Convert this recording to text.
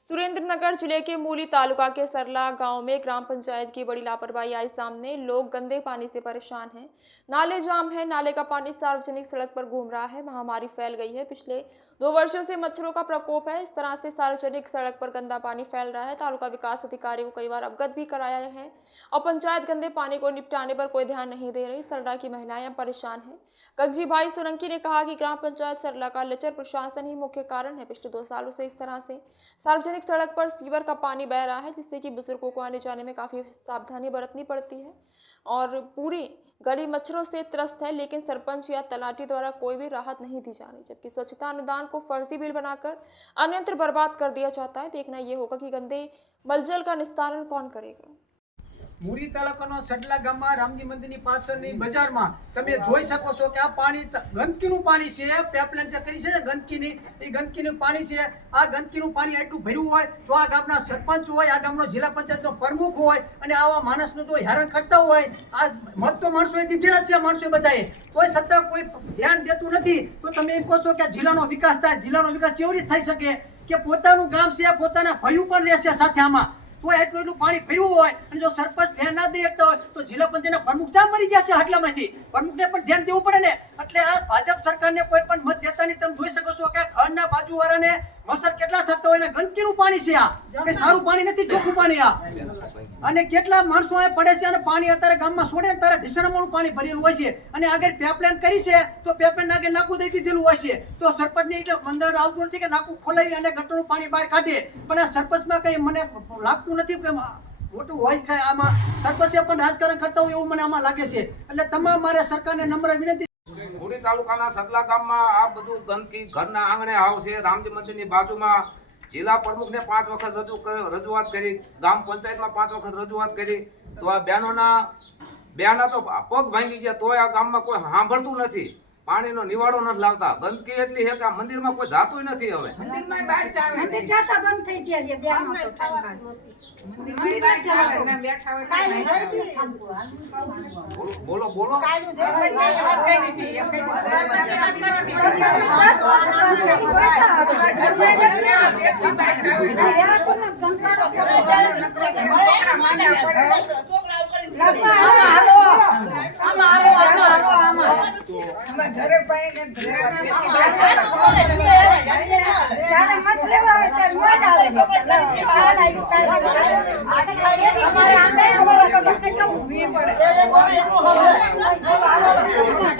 सुरेंद्रनगर जिले के मूली तालुका के सरला गांव में ग्राम पंचायत की बड़ी लापरवाही आई सामने। लोग गंदे पानी से परेशान हैं। नाले जाम है, नाले का पानी सार्वजनिक सड़क पर घूम रहा है। महामारी फैल गई है। पिछले 2 वर्षों से मच्छरों का प्रकोप है। इस तरह से सार्वजनिक सड़क पर गंदा पानी फैल रहा है। तालुका विकास अधिकारी को कई बार अवगत भी कराया है और पंचायत गंदे पानी को निपटाने पर कोई ध्यान नहीं दे रही। सरला की महिलाएं अब परेशान हैं। कगजी भाई सोलंकी ने कहा कि ग्राम पंचायत सरला का लचर प्रशासन ही मुख्य कारण है। पिछले 2 सालों से इस तरह से सार्वजनिक सड़क पर सीवर का पानी बह रहा है, जिससे कि बुजुर्गों को आने जाने में काफी सावधानी बरतनी पड़ती है और पूरी गली मच्छरों से त्रस्त है। लेकिन सरपंच या तलाटी द्वारा कोई भी राहत नहीं दी जा रही, जबकि स्वच्छता अनुदान को फर्जी बिल बनाकर अन्यत्र बर्बाद कर दिया जाता है। देखना यह होगा कि गंदे मलजल का निस्तारण कौन करेगा। मूरी तालुकानो सडला गामમાં રામજી મંદિરની પાછળની બજારમાં તમે જોઈ શકો છો કે આ પાણી ગંદકીનું પાણી છે। પાઇપલાઇન જે કરી છે ને ગંદકીની, એ ગંદકીનું પાણી છે। આ ગંદકીનું પાણી એટલું ભર્યું હોય, જો આ ગામના સરપંચ હોય, આ ગામનો જિલ્લા પંચાયતનો પ્રમુખ હોય અને આવા માણસનો જો હેરાન કરતા હોય, આ મત તો માણસોએ દીધેલા છે, માણસોએ બધાએ, તોય છતાં કોઈ ધ્યાન દેતું નથી। તો તમે એમ કહો છો કે જિલ્લાનો વિકાસ થાય, જિલ્લાનો વિકાસ કેવી રીતે થઈ શકે કે પોતાનું ગામ છે, પોતાના ભાઈઓ પણ રહેશે સાથે આમાં, તો એટલું પાણી ભર્યું હોય અને જો સરપંચ ધ્યાન ના દે શકતા હોય તો જિલ્લા પંચાયતના પ્રમુખ ચા મરી જશે આટલામાંથી। પ્રમુખને પણ ધ્યાન દેવું પડે ને। એટલે આ ભાજપ સરકારને કોઈ પણ મત દેતા નહીં। તમે જોઈ શકો છો કે ઘરના બાજુવાળાને મસર કેટલા થતા હોય ને ગંદકીનું પાણી છે। આ કે સારું પાણી નથી, ચોખ્ખું પાણી આ। અને કેટલા માણસો આ પડે છે અને પાણી અત્યારે ગામમાં છોડે ત્યારે ઢીસણમાનું પાણી ભરેલું હોય છે અને આગળ પાઇપલાઇન કરી છે તો પાઇપલાઇન આગળ નાકું દઈ દીધેલું હોય છે। તો સરપંચને એટલે અંદર આવતું નથી કે નાકું ખોલાવી અને ગટરનું પાણી બહાર કાઢે, પણ આ સરપંચમાં કંઈ મને લાગતું નથી કે મોટું હોય કે આમાં સરપંચે પણ રાજકારણ કરતા હોય એવું મને આમાં લાગે છે। એટલે તમામ મારે સરકારને નમ્ર વિનંતી। મૂળી તાલુકાના સડલા ગામમાં આ બધું ગંદકી ઘરના આંગણે આવશે। રામજી મંદિરની બાજુમાં જિલ્લા પ્રમુખને 5 વખત રજૂઆત કરી, ગ્રામ પંચાયતમાં 5 વખત રજૂઆત કરી, તો આ બહેનોના તો પગ ભાંગી ગયા, તોય આ ગામમાં કોઈ સાંભળતું નથી। પાણીનો નિવાડો નથી લાવતા। ગંદકી એટલી છે કે આ મંદિરમાં કોઈ જાતું નથી। હવે મંદિરમાં બહાર આવે, મંદિર જાતા બંધ થઈ ગયા છે, બેનો તો થાય મંદિરમાં બહાર આવે ને બેઠા હોય બોલો બોલો કાયનું જે બંને વાત કરી દીધી એમ કઈ ઘરે પાઈને મત લેવા